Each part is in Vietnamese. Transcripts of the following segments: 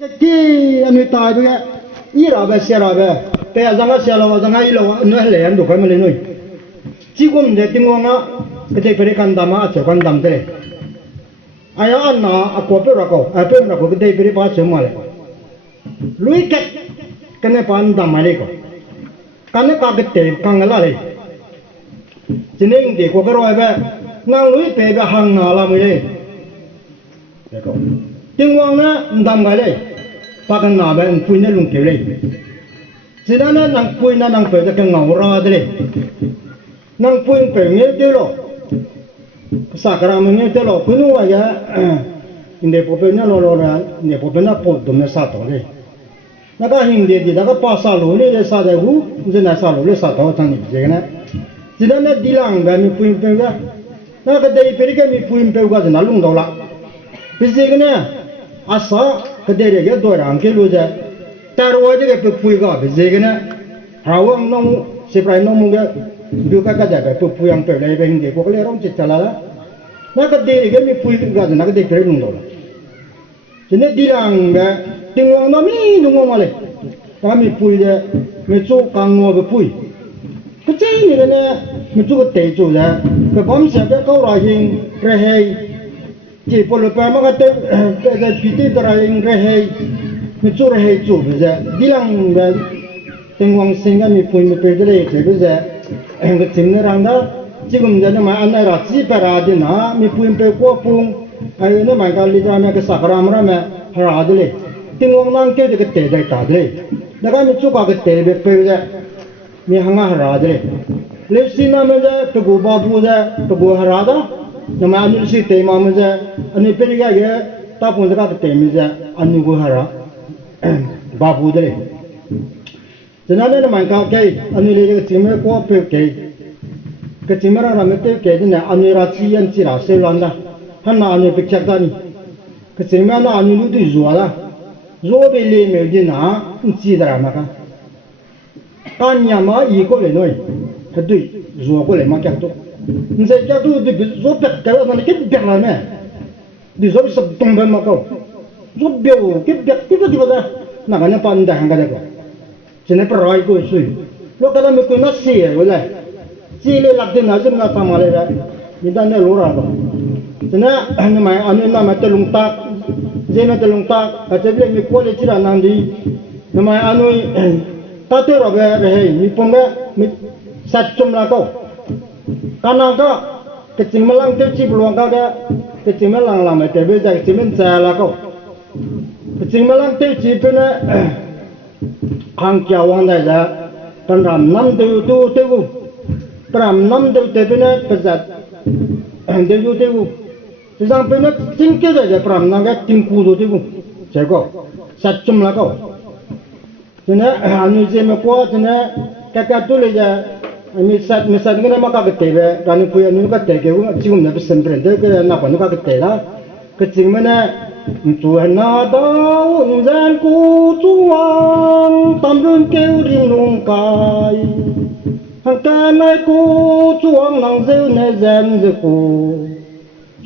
cái anh ta bây giờ ý là bây giờ là bây giờ rằng xe là rằng ai là nó là anh được phải mà lên rồi chỉ có mình tiếng ngon á cái phải can đảm á cho can đảm thế ai anh na aku apa rako cái phải pas semua le lui cái này pan đảm mà lấy cái này cái tệ càng là lấy cho nên để có cái rồi về ngang lui về về hàng nào làm gì tiếng ngon á đảm cái lấy pak na về pui na lung kêu lấy chỉ là nang pui na nang phải cái ngầu ra đấy nang pui phải nghe tiêu lo sakram nghe tiêu lo kunu aja inde popenya lo ra inde popenya pot dum na sa to le naga hindi di naga pa sa lo le sa da hu jena sa lo le sa to tan ni je na chỉ là na dilang ga mi pui pe ga na ka dei pe ga mi pui pe ga na lung do la bi je ga na asa ka dei re ga do ra ke lo ja tar wa je ga pui ga bi je ga na hawang nong se prai nong mu ga du ka ja ga pui yang pe le ben de ko le rong che chala la na ka dei re ga mi pui ga na ka dei pe lung do la chỉ là dilang ga tiếng ngon nó mi nung ma le ta mi pui de mi chu kang ngo ga pui cái gì này nè mình chú cái tệ chủ ra cái bấm xe cái câu là hình cái hay chỉ bỏ lỡ mà cái phi tê ra hình cái hay mình chú cái hay chủ bây giờ đi lang cái tình huống sinh cái mình phun mình phải cái này thì bây giờ cái chính là rằng đó chỉ cần giờ mà anh ấy là chỉ phải ra đi na mình phun phải qua phun ai nó mà cái lý do mà cái sakram ra mà ra đi tình huống năng cái tệ đại ta đi đó mình chú cái tệ về bây giờ mi hanga harade lepsina meja tugu babu ja tugu harada nama anil si tema meja ani periga ge ta punja ka temi ja anu gu hara babu de janane na mangka ke ani le ge chime ko pe ke chimara na mete ke ne ani ra chi yan chi ra se landa hanna ani pe chak dani ke chima na ani lu du zuala zo be le me de na chi dara ma ka kan nhà mà ý có lấy nói cái đấy rồi có lấy mà cái đó nhưng cái đó thì rồi bẹt cái đó này cái bẹt là nè đi rồi sắp tung bên mà câu rồi béo cái bẹt cái đó thì bao na cái này pan dah hàng cái đó cho nên phải rồi coi suy lúc đó mình coi nó xì rồi lại xì lên lạc đến nào chúng ta tham lại đấy mình đang nói lỗ ra rồi cho nên anh mà anh mà tới lung ta dễ mà tới lung ta cái chỗ này mình coi lấy chỉ là năng đi nhưng mà anh ta tới rồi về mi phong bé mi sát chung là câu kana ka cái chim malang tới chim luang ka cái chim malang làm cái bây giờ chim mình xa là câu cái chim malang tới chim bên này hàng kia hoàng đại gia phần làm năm tiêu tu tiêu phần năm tiêu tiêu bên này bây giờ tiêu tiêu thì rằng bên này chính cái gì phần năm cái chính cú tiêu chạy câu sát chung là câu cho nên anh em mà qua cho nên cái tu lấy ra mình sát cái này mà cái tệ về anh bây giờ cái tệ cái chỉ cũng là bị sinh bệnh đấy cái nào còn cái tệ đó cái chuyện mà nè chuyện nào đó dân cũ chuông tâm run kêu riêng nung cay hàng ca này cũ chuông lòng rêu này dân rêu cũ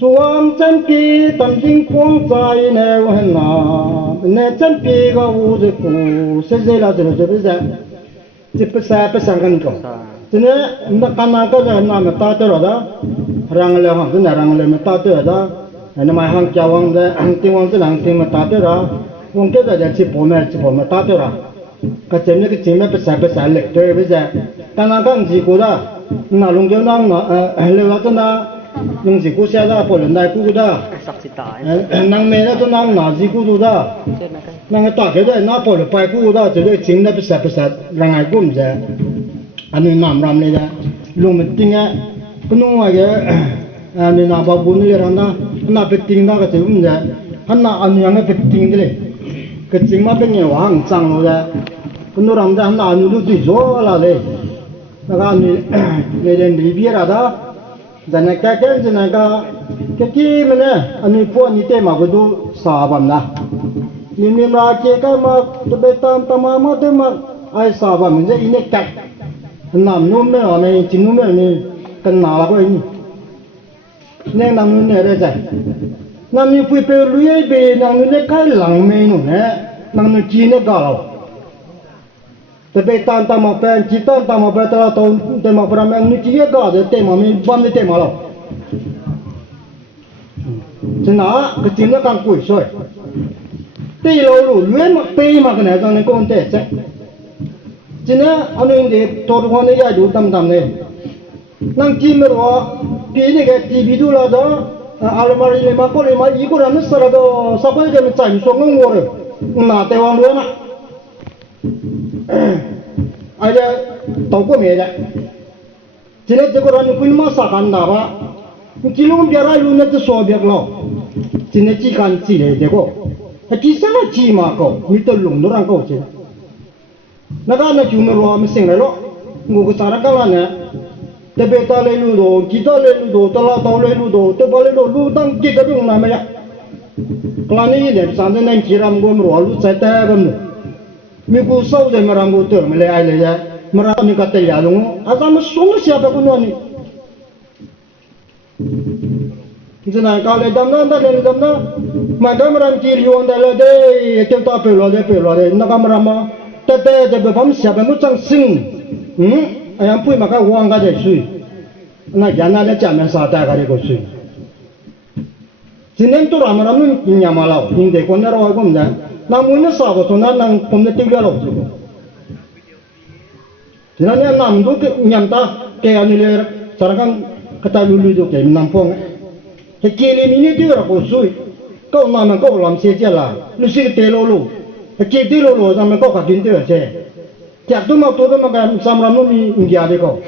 chuông chân kỳ tâm sinh quang trái nèo hèn nào nè chân kỳ có u rêu cũ sẽ dễ là rồi bây giờ chỉ phải sang cái nào cho nên nó căn cứ cái nào mà ta tới rồi đó răng leo hàng cái nào răng leo mà ta tới rồi đó nó mà hàng chào hàng đấy hàng tiếng mà ta tới rồi ông cái này chỉ bỏ mà ta tới rồi cái chuyện này phải sang lệch tới bây giờ căn cứ cái gì cũng đó nào luôn cái nào leo ra cái nào những gì cũng sẽ ra bỏ lên đây cũng đó năng mê nó năng nào gì cũng đó năng cái tọt cái đấy nó bỏ lên bài cũng đó cho nên chuyện này phải rằng ai cũng vậy anh em làm này là luôn mình tin á cái nông ngoài cái anh em bảo vốn này rằng nó phải tin đó cái chuyện vậy hắn nào anh em phải tin đấy cái chuyện mà bên nhà hoàng sang rồi cái nông làm ra hắn nào anh luôn tùy gió là đấy là anh về đến đi bia đó giờ này cái giờ này cái gì mà nè anh em phụ anh em mà cái đồ xả bẩn na mình ra cái mà tụi bay tam mà tụi mà ai xả bẩn mình sẽ in cái nằm nôm mấy ở này chỉ nôm mấy này cần nào là cái gì nên nằm nôm này đây vậy nam như pui pe lui be nang nu le kai lang me nu ne nang nu chi ne ga lo te be tan ta ma pe chi tan ta ma pe ta to te ma pra me nu chi ye ga de te ma me bam de te ma lo chân nó cái chân nó càng quỷ rồi tê lâu đủ luyện mà tê mà cái này cho nên con tê chết chân nó anh em để tôi được hoàn này đủ tâm tâm này năng chim mà đó phía này cái tivi đủ là đó almari này mà có này mà ý của nó sợ là đó sao bây giờ mình chạy xuống nó ngồi rồi mà tê hoàng luôn á ai đó tàu của mẹ đấy chân nó chỉ có rằng quên mà sao ăn đó ba chỉ lúc bây giờ luôn nó chỉ số việc lo chính là chỉ cần chỉ để thế cô, chỉ sao là chỉ mà cô, mình tự lùng nó rằng cô chứ, nó cái này chúng mình lo mình sinh ra lo, ngủ cái sao cái là nè, thế bây giờ lấy lúa đồ, chỉ ta lấy lúa đồ, ta là tao lấy lúa đồ, thế bây lấy lúa tăng chỉ cái đúng là mấy ạ, cái này để sáng nay nên chỉ làm gồm lúa lúa trái tê gồm, mình cũng sâu rồi mà làm gồm tưởng mình lấy ai lấy ra, mà làm mình cái tay luôn, à sao mà sống nó xia cái con này cho nên kalau le dam na mà đam ram chỉ liu đây là đây chúng ta phải lo đây nó cam ram mà tete để bấm xia bấm chẳng sinh ai am pui mà cái hoang cái đấy suy na giờ na để chạm sa ta cái đấy có suy cho nên tôi làm nó nhà mà lao nhưng để con nó rồi cũng đấy na muốn nó sao có nó năng không nó tiêu lo cho nên nam du cái nhầm ta cái anh này sekarang kata lulu tu cái nampong cái kia lên ini tu là có suy câu nào mà câu làm xe chứ là lúc xưa cái lô cái kia tê lô rồi mà câu cả kinh tế ở xe chắc tôi mà cái sam ram nó mi nhà đấy câu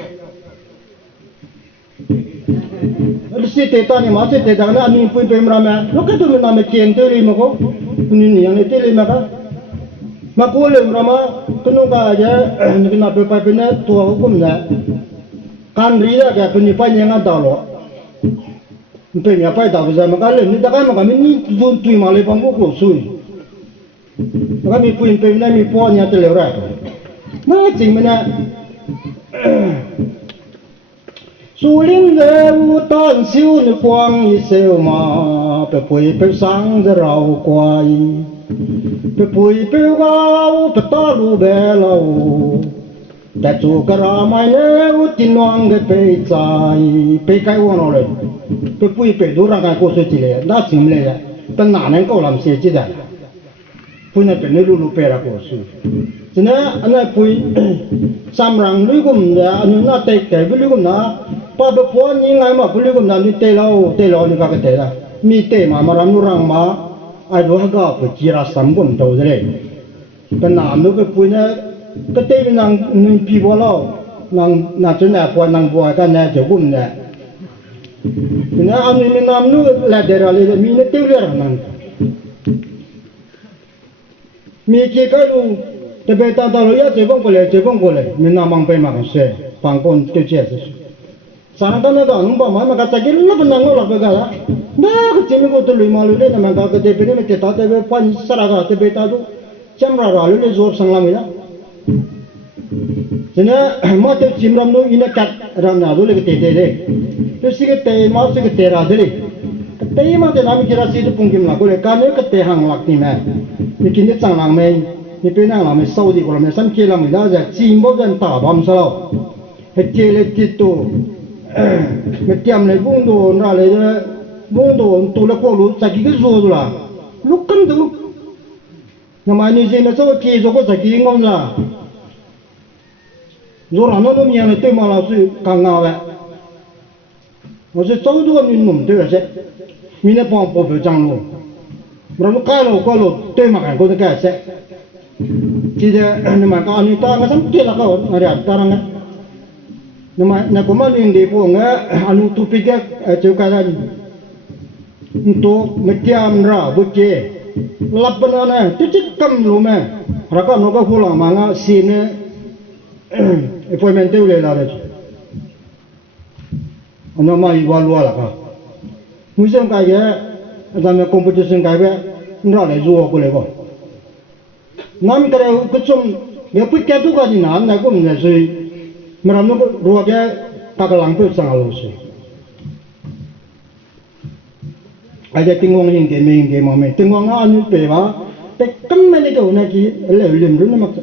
lúc xưa tê ta này mà tê ta này anh pui pui ram mà lúc cái tôi mình làm cái kia tê đi mà câu mình yang tê đi mà cái mà cô lên ram mà tôi nói cái gì cái nào phải phải này tua cũng này kan ri là cái phần phải nhang đào lo tôi nhà phải đào ra mà cái lên cái mà cái mình vun tùy mà lấy bằng gỗ suy cái mình pui pui này mình po nhà tôi lấy ra mà chính mình là su linh lêu tan siêu nữ quang y siêu mà bị pui sáng ra rau quay bị pui gạo bị ta lu bè lâuแต่จูกระไม่เลี้ยวจินวังเกไปใจไปไกลวันอะไรไปปุยไปดูร่างกายกูสุดที่เลยน่าสิมเลยแต่หนาเนี่ยก็ลำเสียจีได้ปุยเนี่ยเป็นเรื่องรูปเปร่ากูสุดฉะนั้นอันนั้นปุยสามรังลุยกุมเนี่ยอันนี้น่าเตะแก่ลุยกุมนะป้าไปพอนยังไงมาลุยกุมนะนี่เตะเรานี่ก็เตะละมีเตะมารังนู่รังมาไอ้รู้ฮักก็ไปจีราสัมบุญตัวเลยเป็นหนาเนี่ยไปปุยเนี่ยcái tên nàng nuôi pi bò lo nàng chỗ nào quan nàng bò cái này chỗ cũng này thì nó anh mình làm nữa là để rồi là mình nó tiêu lên nàng mình chỉ cái luแต่ไปตาเราอยากจะฟังก็เลยmình làm bằngไปmà sẽ bằng con tiêu chết sáng đó nó đó nó bảo mà cái cái lúc nàng nó làm cái đó đó cái chuyện của tôi lùi mà lùi đấy mà cái cái bên cái tao cái quan sát ra cái bên tao chăm ra rồi lùi rồi sang làm gì đó cho nên mà tôi chìm ram nó in cắt ram nào rồi cái tê đấy tôi xí cái tê mà xí cái tê ra đấy cái tê mà tôi làm cái ra xí tôi phun kim là cái cái này cái tê hàng lạc tìm mà mình kinh tế chẳng làm mình mình bên nào làm mình sâu đi còn mình sắm kia làm mình đã giờ chìm bao giờ tả bám sao hết kia lấy tít tu mình tiêm lấy vung đồ ra lấy vung đồ tu lấy qua lúa sạch cái rùa rồi là lúc cân tu nhưng mà như thế nó sao kia rồi có sạch cái ngon là rồi là nó miệng này tôi mà là sự càng ngào vậy, nó sẽ sâu được mình nằm tôi là sẽ, mình nó bằng bộ phận trắng luôn, rồi nó cái lỗ tôi mà cái có cái sẽ, chỉ là nhưng mà cái anh ta cái sắm kia là cái ở đây ta rằng nhưng mà nếu mà mình đi phố nghe anh tu phi cái chỗ cái này, tu mấy tiệm ra bút chè, lắp bên này, chút cầm luôn mà, rồi cái nó cái hồ lăng mà nghe xin appointment tiêuเลยล่ะเลยอันนั้นมาอีกวันรัวละครับมุสลิมกายแก่อาจารย์ competition กายแก่น่าเลยรัวกูเลยบ่น้ำกระไรก็ชมเดี๋ยวพี่แกทุกคนนี่น้ำไหนก็ไม่ได้สิมันทำให้รัวแก่ตากหลังเพื่อสั่งเอาสิ aja tingong hingge mame tingong anu pewa te kemmene ko na ki lim dun mak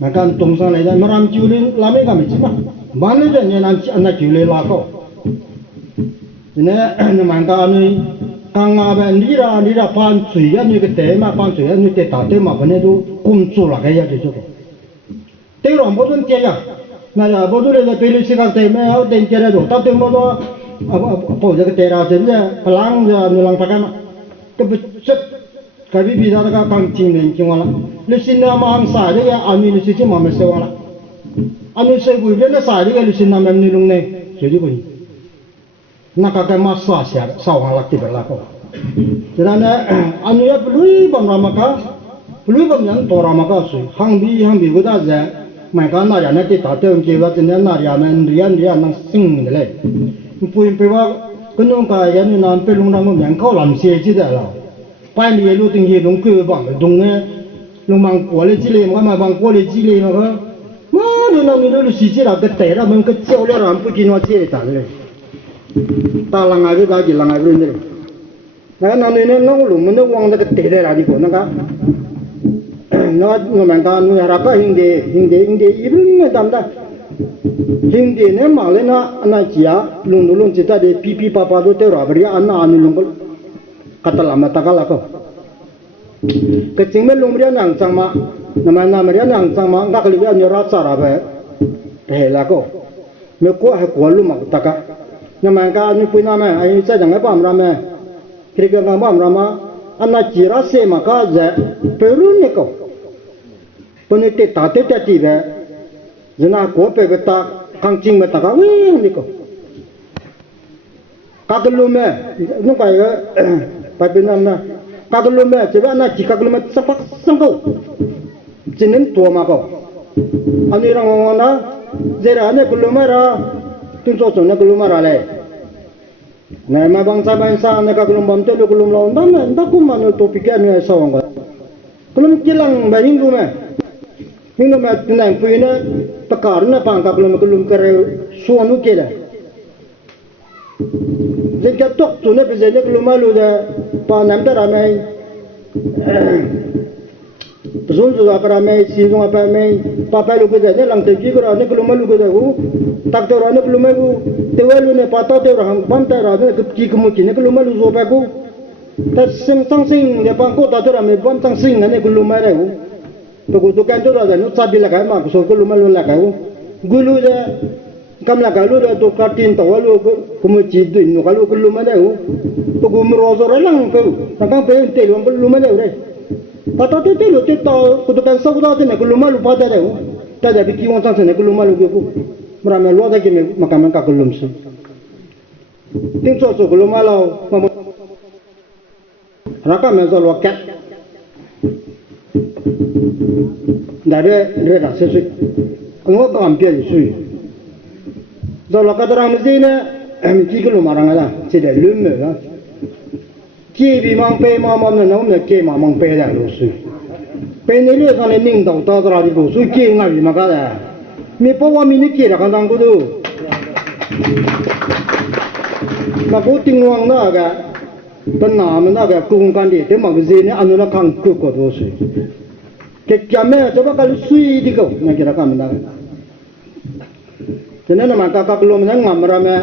maka tung sang lai maram julin lame kami cima bane je nan anak jule la ko ne mangka anu kang abe ndira pan cui ya ni ke te ma pan cui ya ni te ta te ma bane du kum chu la ga ya je jo te ro mo dun tie ya na ya bo du le pe li si ka te me au den tie do ta te mo do apa je ke te ra je pelang je nulang pakai ma ke becet kabi bisa ka kang ching len ching wala le sin na ma ang sa de ya ami le si chi ma me se wala ami se bu le na sa de le sin na mem ni lung ne je ji ko ni na ka ka ma sa wa la ti la ko jadi anu ya pelui bang ramaka pelui bang yang to ramaka su hang bi ko da ja mai ka na ya na ti ta te un ji wa tin na ya men rian nang sing de le pui pe wa kunong ka ya ni nan pe lung na mo yang ko lam sie ji da la pai ni lu ting ye lung ke bang dong ne lung mang ko le ji le ma bang ko le ji le ma ka ma lu na mi lu si ji la ke te ra men ke jiao le ram pu ji no ji le ta le ta la nga ge ga ji la nga ge ne那那那我们那往那个地来哪里过那个？那我们讲那啥个兄弟，一般没当的，兄弟呢嘛嘞那家弄其他的噼噼啪啪都在那边安那弄个，kata lama tak kalah kau. Kecing melung dia nang sama, nama dia nang sama, enggak kali dia nyerah cara be, lah kau. Mekuah kualu mak taka. Nama kan ni punya nama, ini saya jangan paham nama. Kira ngam rama anak jira se maka je peru ni ko penite tate tati be jena ko pe beta kangcing beta ka wi ni ko kaglume nu ka ya pa binamna kaglume jeba na kaglume sapak sangko jinin tua mako ani rang ngona jera ne glume ra tin so ne glume ra le nah, bangsa mereka belum bam telu belum lawan mana, entah kumano topiknya ni sawang ko. Belum kilang bahinggu mah tunang puina tekar na pangka belum kere suanu kira. Jadi tok tu na pezenya belum malu dah panam teramai. Pesun juga ramai, sinung apa ramai, papa lu kerja lang tegi kerana belum malu kerja tak tahu orang belum malu, tewelu ne patah tahu orang bantai orang kiki kemungkinan belum malu zopa ku, tak sing dia pangko tak tahu ramai bantang sing ane belum malu, begitu kan tu orang nu sabi lakai mak so belum malu lakai gulu je, kam lakai lu tu katin tahu lu kemungkinan tu nu kalau belum malu, begitu merosot orang tu, tangkang pente lu belum malu deh. Patah tu lu tahu kutukan saudara tu nak belum malu patah deh, tak ada bikin orang sana belum malu aku. Meramai luar lagi makam kak belum sih. Tinggal so belum malau, raka mental wakat. Dari dah sesuai, angkat ambil sesuai. Kalau kata orang mesti ni, mesti kalau marang ada, jadi lumba lah. Kibi mang pe mamam na nom na ke mamang pe dah sesuai. Pe ni le kan ning tau ta terari sesuai ke ngawi makada. Mi pawa mi ni kira kan tang kudu. Nak uting uang na aga, penam na aga kung kan di, te mag zini anu na kang kuko dosu. Kekame coba kalau sui di kau, nak kira kami na. Jadi nama kakak belum nang ngamrame,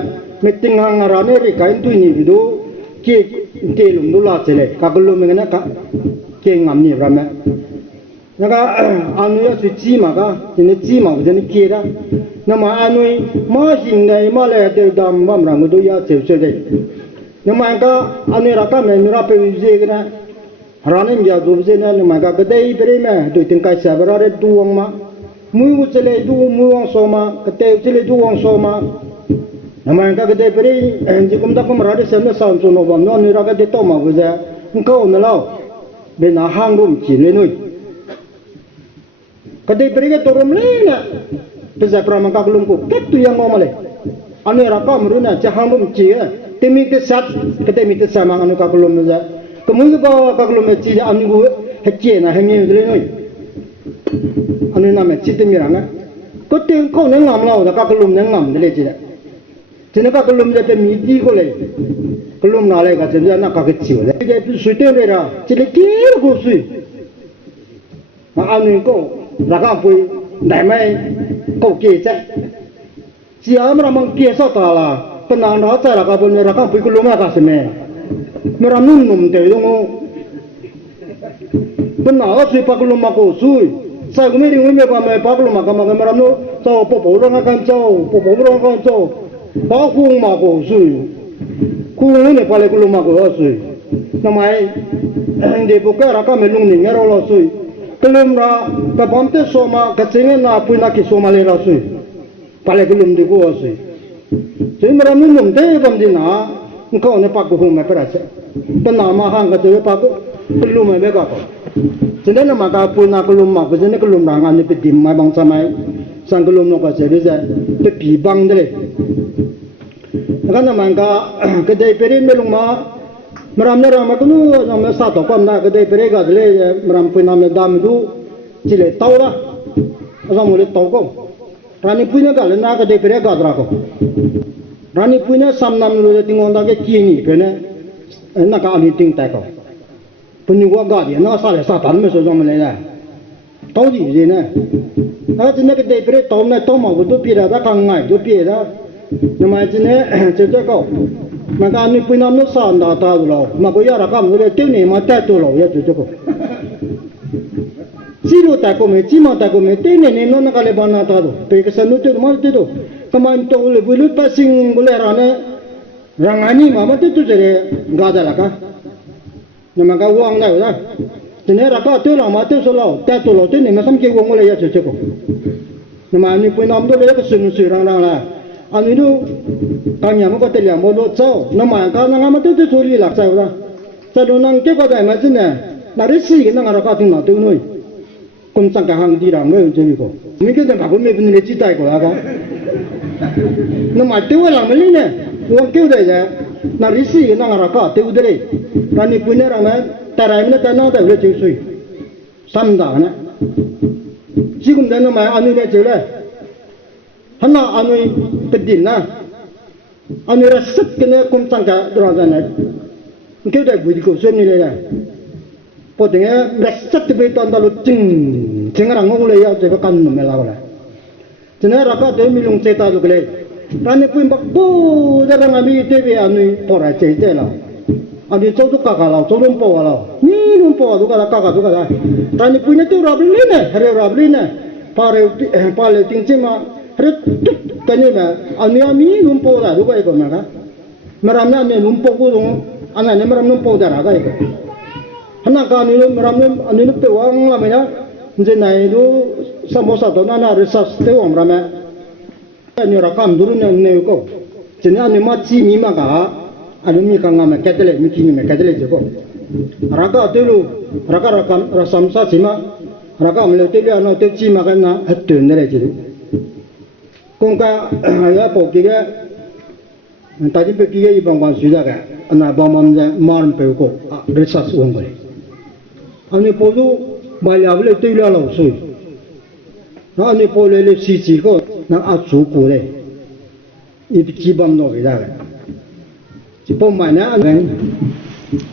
meeting hang ngarame rikain tu ini video, ke telung dulu cile, kakak belum mengenai kak, ke ngam ni rame. Naga anu ya suci maka jenis cima jenis kira nama anu masing ngai malah ada dambam ramu tu ya cewek nama ka anu raka menura pewize kena haranim ya dubze na nama ka kedai berima tu tingkai sabarare tuang ma mui ucele tu muang soma kedai ucele tuang soma nama ka kedai beri jikum tak merade semua samsu nobam no anu raka de toma buza engkau melau benahang rum cilenui kadai pergi turun lena, bisa pernah mengkakulum ku, ketu yang ngomong le, anu raka meruna cahang cia, temi kesat, kadai mite sama anu kakulum aja, kemudian kau kakulum cia anu gue heci na hemi dulu anu nama cita miranga, kau nengam lau, kakulum nengam dulu cia, cina kakulum jadi miti kau le, 个龙拿来个真正那个酒嘞，这个水电的啦，这个几个水，安尼个那个不来买够几只，只要我们介绍到了，不能拿在那个不那个不个龙那个什么，我们弄的东西，不拿水把个龙马够水。saya kemarin umumnya kami paklu maka meramno cau popo orang akan cau pakung mako sui kung ini paling kulu mako sui namai di buka raka melung ni ngerolo sui kelum ra kapamte soma kecingen na puina ki soma lera sui paling kelum di gua sui jadi meramno num deh kamdina engkau ne paku hum merasa penama hang kecil paku kelum mereka kau jadi nama kapun nak kelum mak, jadi kelum rangan ni pedim mai bang samai, sang kelum nak jadi saya pepi bang deh. Kan nama kedai peri melung ma, meram kunu nama satu kam na kedai peri kat deh, meram pun nama dam tu, cile tahu lah, asal mulai tahu kau. Rani punya kalau na kedai peri kat rakau. Rani punya samnam lu jadi ngonda ke kini, kena nak kami tinggal kau. Penyuguh gadi, nak salah satan mesra zaman ni lah. Tahu je ni. Ada jenis kedai peri tahu ni tahu mahu tu pira dah kangai, tu pira. Nama jenis cerita kau. Maka ni pun nama sah dah tahu lah. Maka ya rakam tu tu ni mata tu lah ya cerita kau. Siru tak kau me, cima tak kau me, tu ni nak kalau bana tahu. Pergi kesana tu mana tu. Kemarin tu boleh passing boleh rana. Rangani mama tu jadi gada lah kan. Nama kau uang dah, dah. Jadi rakyat tu lah, mati solau, tak tu lah, tu ni macam kau uang boleh ya cuci kau. Nama ni pun nama tu dia kesunusi orang lah. Anu tu, kami amu kata dia mau cau, nama kau nama mati tu suri lah cau lah. Jadi orang kau kata macam ni, nari sih kita rakyat tu nak tu ni. Kum sangka hang di orang ni jadi kau. Mungkin tak aku ni pun cerita kau lah. Nama tu orang mana ni? Orang kau dah je. Nari sih kita rakyat tu dah. Rani punya orang tarai mana tanah dah boleh cuci, samda na. Jika mana mana anu ni jelah, hana anu pedin na, anu rasat kena kumsangka dorang na. Kita dah budi kau seni le lah. Potongnya rasat betul dalu cengarang ngulai ya jaga kan melau lah. Jenar rakyat tu milung cerita tu kele. Rani pun bakbo jarang ambil TV anu pora cerita lah. Adi cau tu kakak lau, cau lumpur lau. Ni lumpur tu kalau kakak tu kalau. Tani punya tu rabli ni, hari rabli ni. Pare tinggi mah, hari tu tani mah. Ami lumpur dah tu kalau ikut mana. Meramnya ami lumpur tu, anak ni meram lumpur dah kalau ikut. Anak kami ni meram ani ni pewang lah mana. Jadi tu samosa tu nana resas tu orang meram. Ni rakam dulu ni ikut. Jadi ani macam ni maka. Anu ni kang ngam ketele, mungkin ni ketele je kok. Raka dulu, raka rasam sa cima, raka melu tu dia anu tu cima kan na hatu nere je. Kongka ya pokok dia, tadi pergi dia ibang bang sudah kan, anak bang je malam pergi kok, resas uang boleh. Anu polu bayar boleh tu dia lalu sui. Anu polu le sisi kok, nak acu boleh. Ibu cibam no kita kan. Cipom mana kan?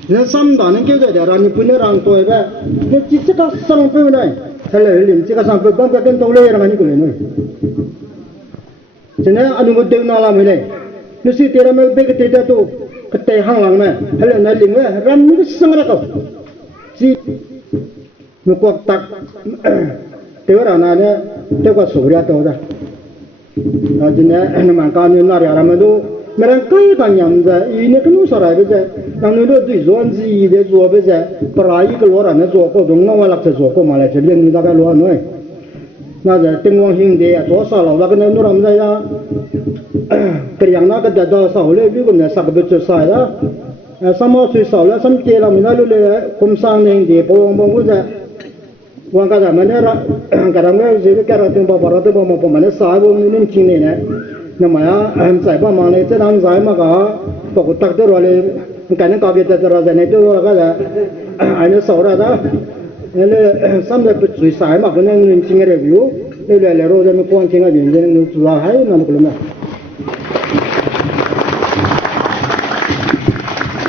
Yang samda ni kita dah rani punya orang tua itu, ni cita sampai mana? Kalau lim cita sampai bangga kan tahu le orang ni kulen ni. Jadi anu muda nalam ni, nusi tiada mereka tidak tu ketehang lang ni. Kalau nalim ni ram ni sangat kau. Si muka tak tiada orang ni tiada surya tu dah. Jadi nama kau ni nari orang tu. Mereka kan yang ini kan usara beja, yang itu tu zuan si ini zuan beja, perai keluar ni zuan kau dong ngawal lak zuan kau malah jadi ni dah keluar ni. Nada tengwang hindi atau salah, lagi ni orang saya kerjaan nak ada dah sahaja, juga ni sak betul saya, sama susah, sama kira mana lu le kumsang hindi, pawang beja, wang kata mana kadang jadi kira tu bapak ratu bapak mana sahaja ni cini ni. Namanya saya pun mana itu nama saya maka pokok tak terlalu kan kau kita terasa itu orang kata hanya seorang dah ini sampai bersuai saya maka ni cingere review ini le roda ni puan cingere ni jual hai nama kelima